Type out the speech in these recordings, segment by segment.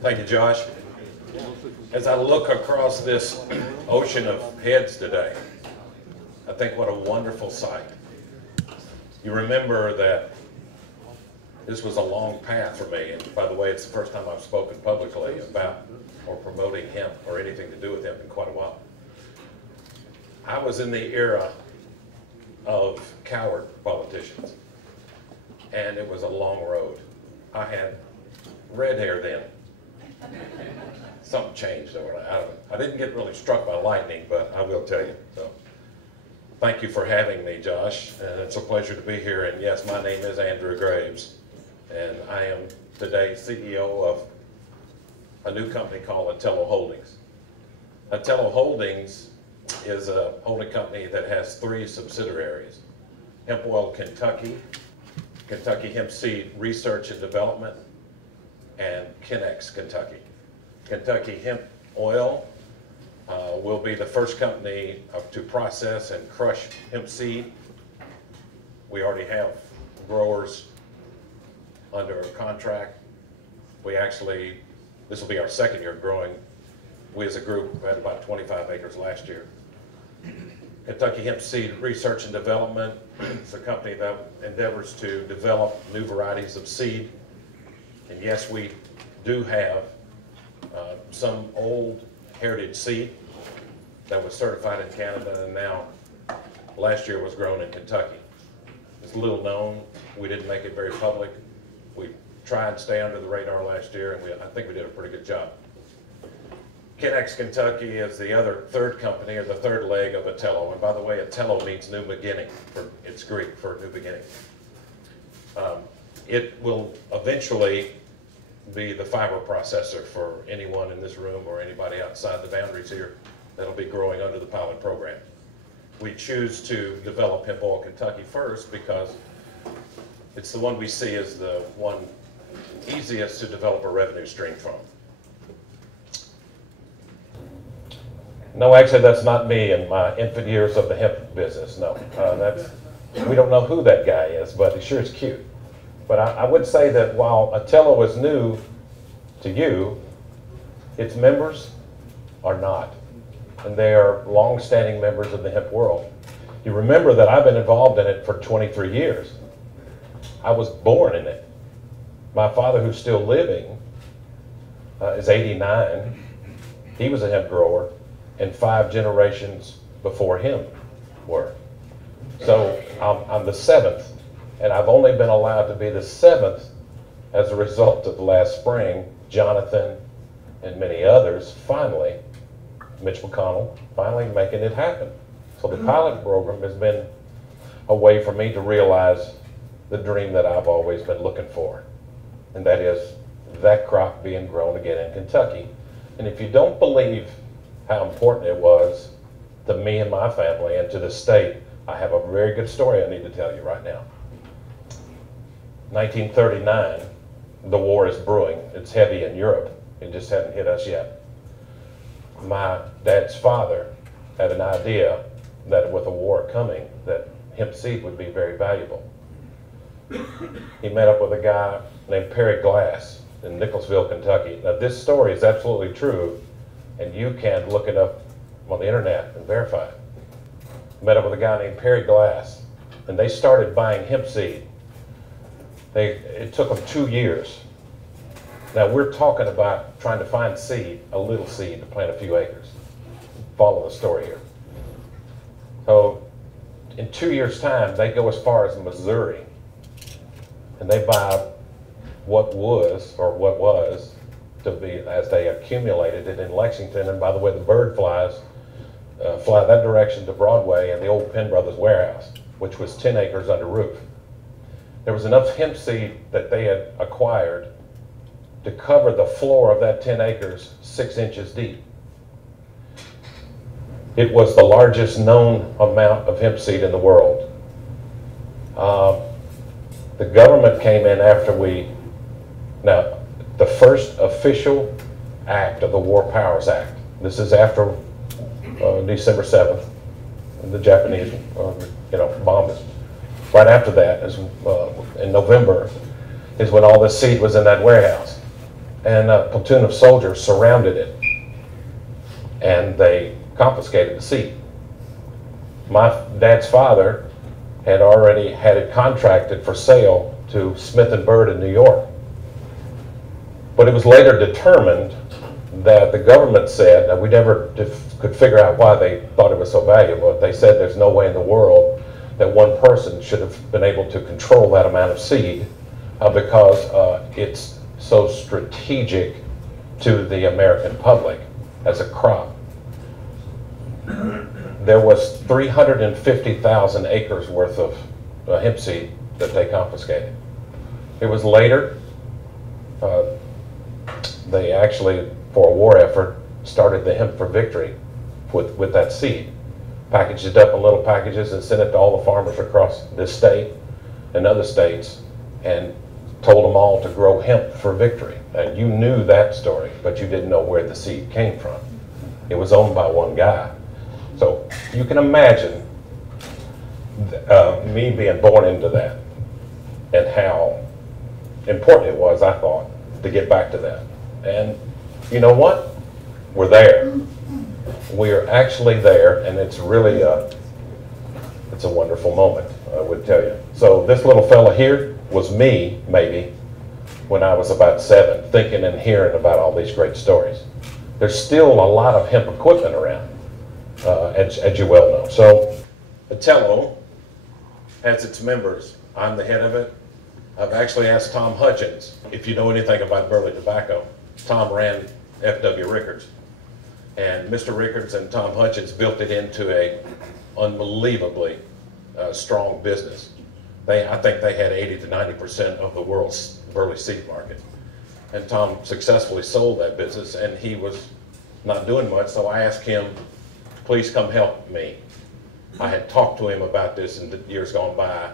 Thank you, Josh. As I look across this ocean of heads today, I think what a wonderful sight. You remember that this was a long path for me, and by the way, it's the first time I've spoken publicly about or promoting hemp or anything to do with hemp in quite a while. I was in the era of coward politicians, and it was a long road. I had red hair then. Something changed over there. I didn't get really struck by lightning, but I will tell you. So, thank you for having me, Josh, and it's a pleasure to be here. And yes, my name is Andrew Graves, and I am today CEO of a new company called Atalo Holdings. Atalo Holdings is a holding company that has 3 subsidiaries: Hemp Oil Kentucky, Kentucky Hemp Seed Research and Development, and Kentucky. Kentucky Hemp Oil will be the first company to process and crush hemp seed. We already have growers under contract. This will be our 2nd year growing. We as a group had about 25 acres last year. Kentucky Hemp Seed Research and Development is a company that endeavors to develop new varieties of seed. And yes, we do have some old heritage seed that was certified in Canada, and now last year was grown in Kentucky. It's little known. We didn't make it very public. We tried to stay under the radar last year, and I think we did a pretty good job. Kentucky is the other 3rd company, or the 3rd leg of Atalo. And by the way, Atalo means new beginning. It's Greek for new beginning. It will eventually be the fiber processor for anyone in this room or anybody outside the boundaries here that'll be growing under the pilot program. We choose to develop Hemp Oil Kentucky first because it's the one we see as the one easiest to develop a revenue stream from. No, actually, that's not me in my infant years of the hemp business. No, we don't know who that guy is, but he sure is cute. But I would say that while Atalo is new to you, its members are not. And they are long-standing members of the hemp world. You remember that I've been involved in it for 23 years. I was born in it. My father, who's still living, is 89. He was a hemp grower, and 5 generations before him were. So I'm the 7th. And I've only been allowed to be the 7th as a result of last spring, Jonathan and many others finally, Mitch McConnell, finally making it happen. So the pilot program has been a way for me to realize the dream that I've always been looking for. And that is that crop being grown again in Kentucky. And if you don't believe how important it was to me and my family and to the state, I have a very good story I need to tell you right now. 1939, the war is brewing. It's heavy in Europe. It just hadn't hit us yet. My dad's father had an idea that with a war coming, that hemp seed would be very valuable. He met up with a guy named Perry Glass in Nicholsville, Kentucky. Now this story is absolutely true, and you can look it up on the internet and verify it. Met up with a guy named Perry Glass, and they started buying hemp seed. It took them 2 years. Now we're talking about trying to find seed, a little seed to plant a few acres. Follow the story here. So in 2 years' time, they go as far as Missouri, and they buy what was to be, as they accumulated it in Lexington. And by the way, the bird flies fly that direction to Broadway and the old Penn Brothers warehouse, which was 10 acres under roof. There was enough hemp seed that they had acquired to cover the floor of that 10 acres 6 inches deep. It was the largest known amount of hemp seed in the world. The government came in after the first official act of the War Powers Act. This is after December 7th, the Japanese bombed us. Right after that, in November, is when all this seed was in that warehouse. and a platoon of soldiers surrounded it, and they confiscated the seed. My dad's father had already had it contracted for sale to Smith & Bird in New York. But it was later determined that the government said, and we never could figure out why they thought it was so valuable. They said there's no way in the world that one person should have been able to control that amount of seed because it's so strategic to the American public as a crop. There was 350,000 acres worth of hemp seed that they confiscated. It was later, they actually, for a war effort, started the Hemp for Victory with that seed. Packaged it up in little packages and sent it to all the farmers across this state and other states and told them all to grow hemp for victory. And you knew that story, but you didn't know where the seed came from. It was owned by one guy. So you can imagine me being born into that and how important it was, I thought, to get back to that. And you know what? We're there. We are actually there, and it's really it's a wonderful moment, I would tell you. So this little fella here was me, maybe, when I was about 7, thinking and hearing about all these great stories. There's still a lot of hemp equipment around, as you well know. So Atalo has its members. I'm the head of it. I've actually asked Tom Hutchins if you know anything about Burley Tobacco. Tom ran F.W. Rickards. And Mr. Rickards and Tom Hutchins built it into a unbelievably strong business. I think they had 80 to 90% of the world's burley seed market. And Tom successfully sold that business, and he was not doing much, so I asked him, please come help me. I had talked to him about this in the years gone by,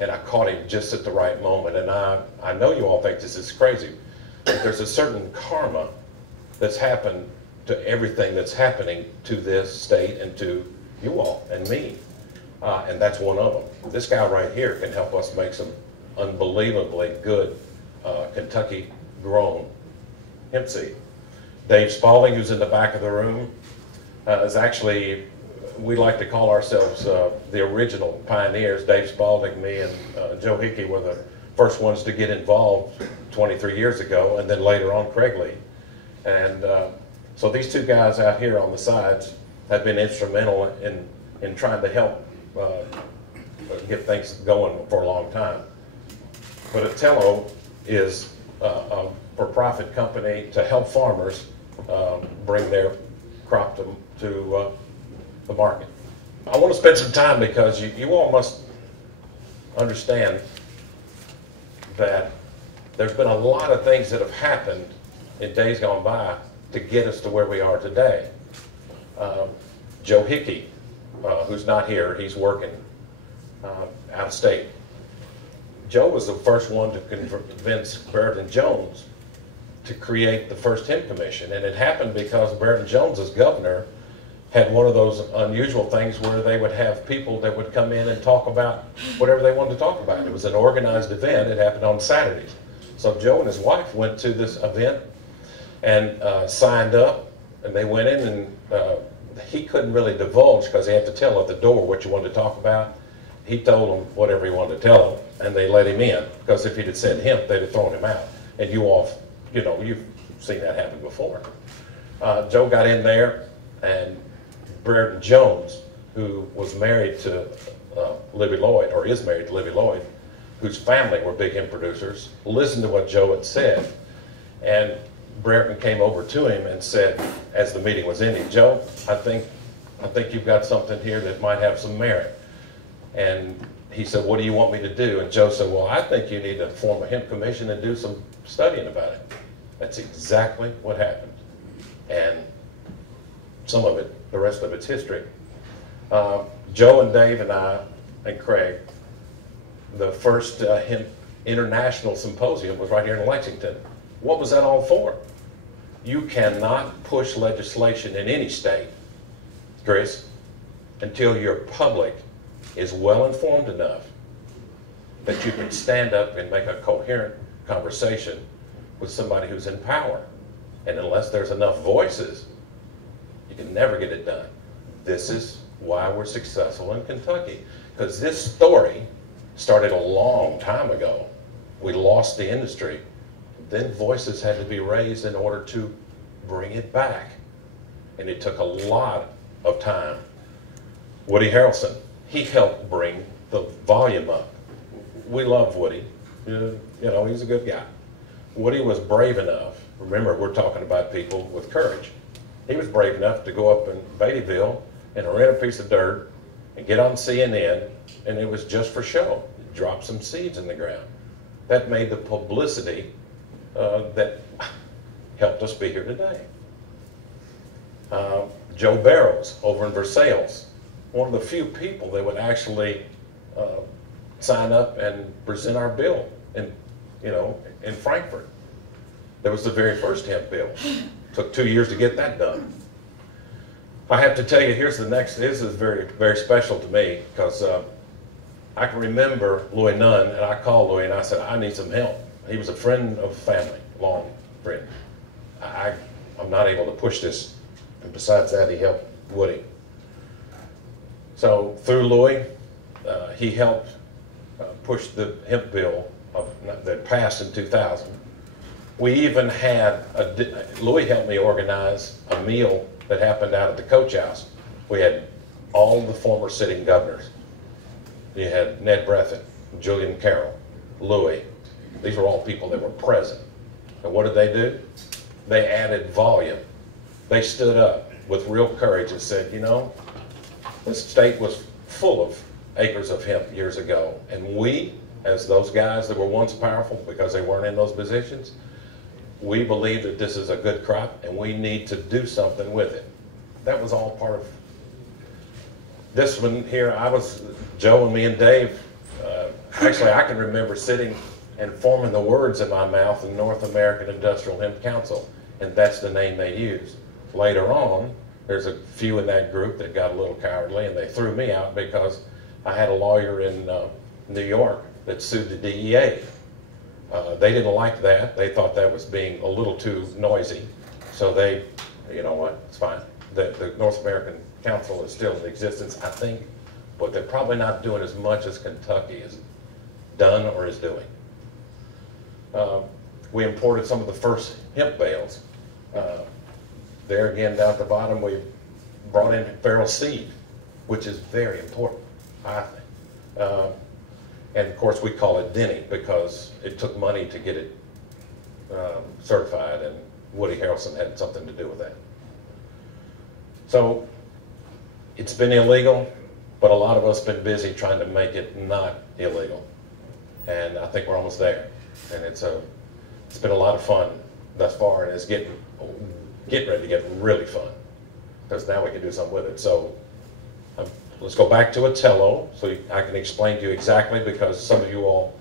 and I caught him just at the right moment. And I know you all think this is crazy, but there's a certain karma that's happened to everything that's happening to this state and to you all and me. And that's one of them. This guy right here can help us make some unbelievably good Kentucky grown hemp seed. Dave Spalding, who's in the back of the room, is actually, we like to call ourselves the original pioneers. Dave Spalding, me, and Joe Hickey were the first ones to get involved 23 years ago, and then later on Craig Lee. And so these two guys out here on the sides have been instrumental in trying to help get things going for a long time. But Atalo is a for-profit company to help farmers bring their crop to the market. I want to spend some time because you all must understand that there's been a lot of things that have happened in days gone by to get us to where we are today. Joe Hickey, who's not here, he's working out of state. Joe was the first one to convince Barrett and Jones to create the first hemp commission, and it happened because Barrett and Jones as governor had one of those unusual things where they would have people that would come in and talk about whatever they wanted to talk about. It was an organized event. It happened on Saturdays. So Joe and his wife went to this event and signed up, and they went in, and he couldn't really divulge because he had to tell at the door what you wanted to talk about. He told them whatever he wanted to tell them, and they let him in, because if he'd have said hemp, they'd have thrown him out. And you all, you know, you've seen that happen before. Joe got in there, and Barrett Jones, who was married to Libby Lloyd, or is married to Libby Lloyd, whose family were big hemp producers, listened to what Joe had said. And Brereton came over to him and said, as the meeting was ending, Joe, I think you've got something here that might have some merit. And he said, what do you want me to do? And Joe said, well, I think you need to form a hemp commission and do some studying about it. That's exactly what happened. And some of it, the rest of it's history. Joe and Dave and I and Craig, the first hemp international symposium was right here in Lexington. What was that all for? You cannot push legislation in any state, Chris, until your public is well informed enough that you can stand up and make a coherent conversation with somebody who's in power. And unless there's enough voices, you can never get it done. This is why we're successful in Kentucky. Because this story started a long time ago. We lost the industry. Then voices had to be raised in order to bring it back. And it took a lot of time. Woody Harrelson, he helped bring the volume up. We love Woody. You know, he's a good guy. Woody was brave enough. Remember, we're talking about people with courage. He was brave enough to go up in Beattyville and rent a piece of dirt and get on CNN, and it was just for show. Drop some seeds in the ground. That made the publicity that helped us be here today. Joe Barrows over in Versailles, one of the few people that would actually sign up and present our bill in Frankfurt. That was the very first hemp bill. Took 2 years to get that done. I have to tell you, here's the next, this is very, very special to me, because I can remember Louis Nunn, and I called Louis and I said, I need some help. He was a friend of the family, long friend. I'm not able to push this. And besides that, he helped Woody. So through Louis, he helped push the hemp bill that passed in 2000. We even had, Louis helped me organize a meal that happened out at the Coach House. We had all the former sitting governors. You had Ned Breathitt, Julian Carroll, Louis. These were all people that were present. And what did they do? They added volume. They stood up with real courage and said, you know, this state was full of acres of hemp years ago. And we, as those guys that were once powerful because they weren't in those positions, we believe that this is a good crop and we need to do something with it. That was all part of this one here. Joe and me and Dave, actually I can remember sitting and forming the words in my mouth in North American Industrial Hemp Council, and that's the name they used. Later on, there's a few in that group that got a little cowardly and they threw me out because I had a lawyer in New York that sued the DEA. They didn't like that. They thought that was being a little too noisy. So they, you know what, it's fine. The North American Council is still in existence, I think, but they're probably not doing as much as Kentucky has done or is doing. We imported some of the first hemp bales. There again, down at the bottom, we brought in feral seed, which is very important, I think. And of course, we call it Denny because it took money to get it certified, and Woody Harrelson had something to do with that. So it's been illegal, but a lot of us have been busy trying to make it not illegal. And I think we're almost there. And it's been a lot of fun thus far, and it's getting ready to get really fun because now we can do something with it. So let's go back to Atalo so I can explain to you exactly, because some of you all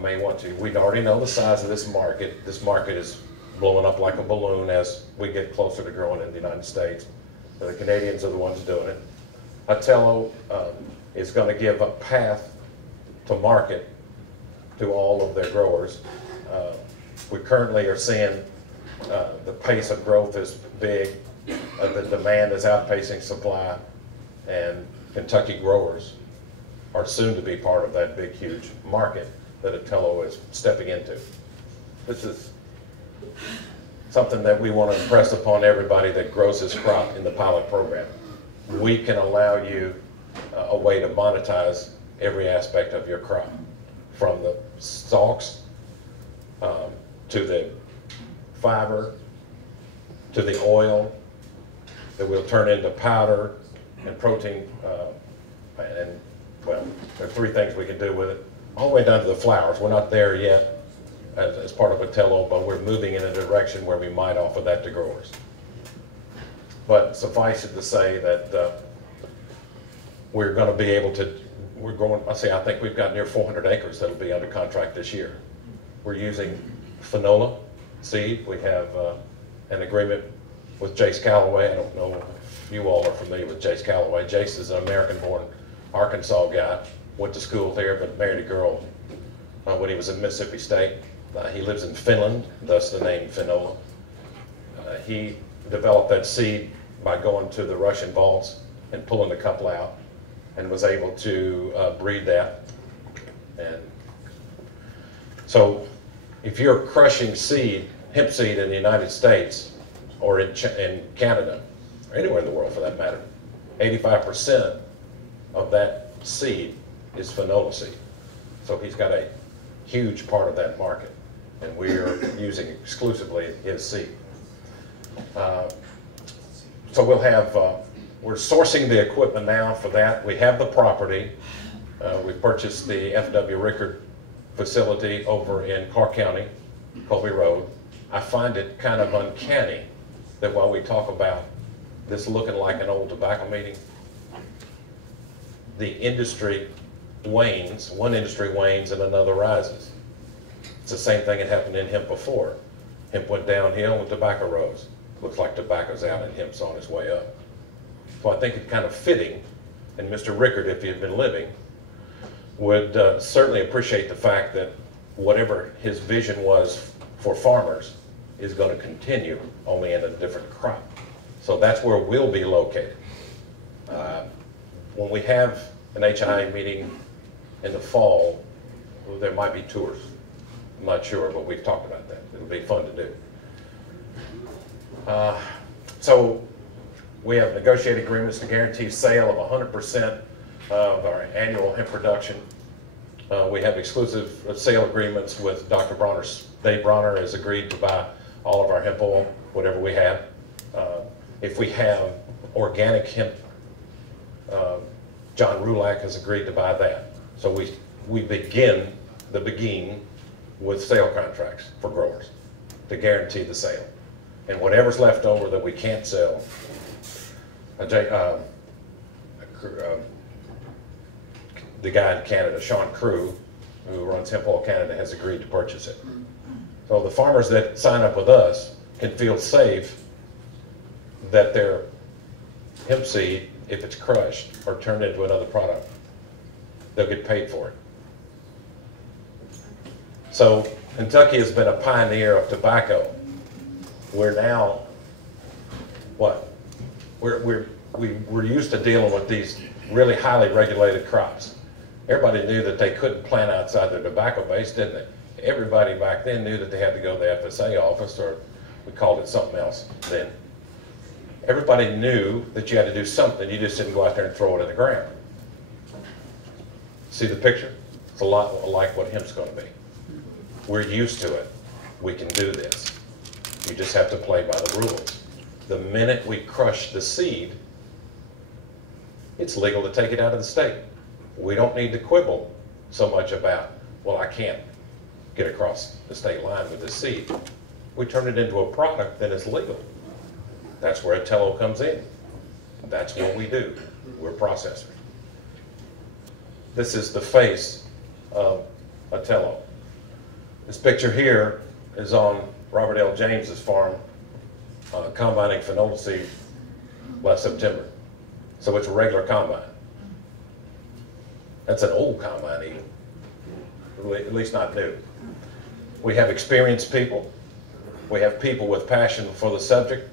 may want to. We already know the size of this market. This market is blowing up like a balloon as we get closer to growing in the United States. The Canadians are the ones doing it. Atalo is going to give a path to market to all of their growers. We currently are seeing the pace of growth is big. The demand is outpacing supply, and Kentucky growers are soon to be part of that big, huge market that Atalo is stepping into. This is something that we want to impress upon everybody that grows this crop in the pilot program. We can allow you a way to monetize every aspect of your crop, from the stalks to the fiber to the oil that will turn into powder and protein, and well, there are three things we can do with it, all the way down to the flowers. We're not there yet as part of Atalo, but we're moving in a direction where we might offer that to growers. But suffice it to say that we're going to be able to, I think we've got near 400 acres that'll be under contract this year. We're using Finola seed. We have an agreement with Jace Callaway. I don't know if you all are familiar with Jace Callaway. Jace is an American-born Arkansas guy, went to school here, but married a girl when he was in Mississippi State. He lives in Finland, thus the name Finola. He developed that seed by going to the Russian vaults and pulling a couple out, and was able to breed that. And so if you're crushing seed, hemp seed in the United States or in Canada, or anywhere in the world for that matter, 85% of that seed is Finola seed. So he's got a huge part of that market, and we're using exclusively his seed. So we'll have, we're sourcing the equipment now for that. We have the property. We purchased the F.W. Rickard facility over in Clark County, Colby Road. I find it kind of uncanny that while we talk about this looking like an old tobacco meeting, the industry wanes, one industry wanes and another rises. It's the same thing that happened in hemp before. Hemp went downhill and tobacco rose. Looks like tobacco's out and hemp's on its way up. So I think it's kind of fitting, and Mr. Rickard, if he had been living, would certainly appreciate the fact that whatever his vision was for farmers is going to continue, only in a different crop. So that's where we'll be located. When we have an HIA meeting in the fall, there might be tours. I'm not sure, but we've talked about that. It'll be fun to do. So we have negotiated agreements to guarantee sale of 100% of our annual hemp production. We have exclusive sale agreements with Dr. Bronner. Dave Bronner has agreed to buy all of our hemp oil, whatever we have. If we have organic hemp, John Rulak has agreed to buy that. So we begin with sale contracts for growers to guarantee the sale. And whatever's left over that we can't sell, the guy in Canada, Sean Crew, who runs Hemp Oil Canada, has agreed to purchase it. So the farmers that sign up with us can feel safe that their hemp seed, if it's crushed or turned into another product, they'll get paid for it. So Kentucky has been a pioneer of tobacco. We're now, what? We're used to dealing with these really highly regulated crops. Everybody knew that they couldn't plant outside their tobacco base, didn't they? Everybody back then knew that they had to go to the FSA office, or we called it something else then. Everybody knew that you had to do something. You just didn't go out there and throw it in the ground. See the picture? It's a lot like what hemp's going to be. We're used to it. We can do this. You just have to play by the rules. The minute we crush the seed, it's legal to take it out of the state. We don't need to quibble so much about, well, I can't get across the state line with this seed. We turn it into a product that is legal. That's where Atalo comes in. That's what we do. We're processors. This is the face of Atalo. This picture here is on Robert L. James's farm, combining Finola seed last September. So it's a regular combine. That's an old combine even, at least not new. We have experienced people. We have people with passion for the subject.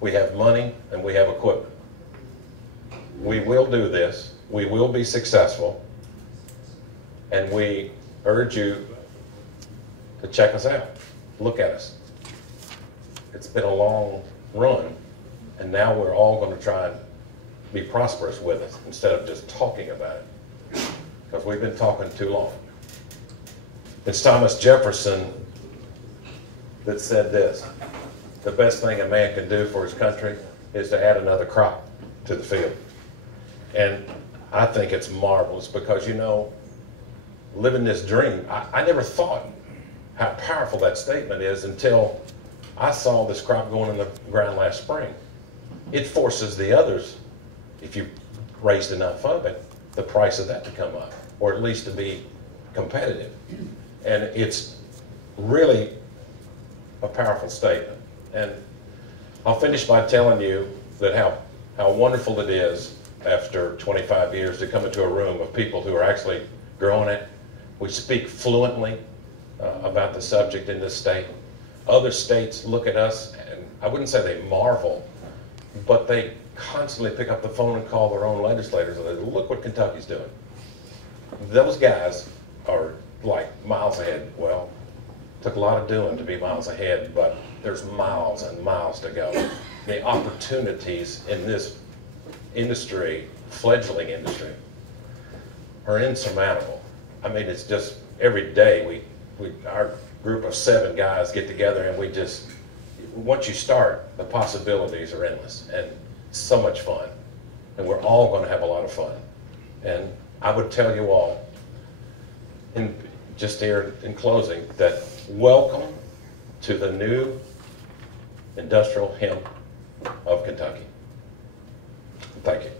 We have money and we have equipment. We will do this. We will be successful. And we urge you to check us out. Look at us. It's been a long run, and now we're all going to try and be prosperous with it instead of just talking about it, because we've been talking too long. It's Thomas Jefferson that said this: the best thing a man can do for his country is to add another crop to the field. And I think it's marvelous because, you know, living this dream, I never thought how powerful that statement is until I saw this crop going in the ground last spring. It forces the others, if you raised enough of it, the price of that to come up, or at least to be competitive. And it's really a powerful statement. And I'll finish by telling you that how wonderful it is after 25 years to come into a room of people who are actually growing it. We speak fluently. about the subject in this state. Other states look at us, and I wouldn't say they marvel, but they constantly pick up the phone and call their own legislators and they look what Kentucky's doing. Those guys are like miles ahead. Well, took a lot of doing to be miles ahead, but there's miles and miles to go. The opportunities in this industry, fledgling industry, are insurmountable. I mean, it's just every day our group of 7 guys get together and we just, once you start, the possibilities are endless and so much fun. And we're all going to have a lot of fun. And I would tell you all, just here in closing, that welcome to the new industrial hemp of Kentucky. Thank you.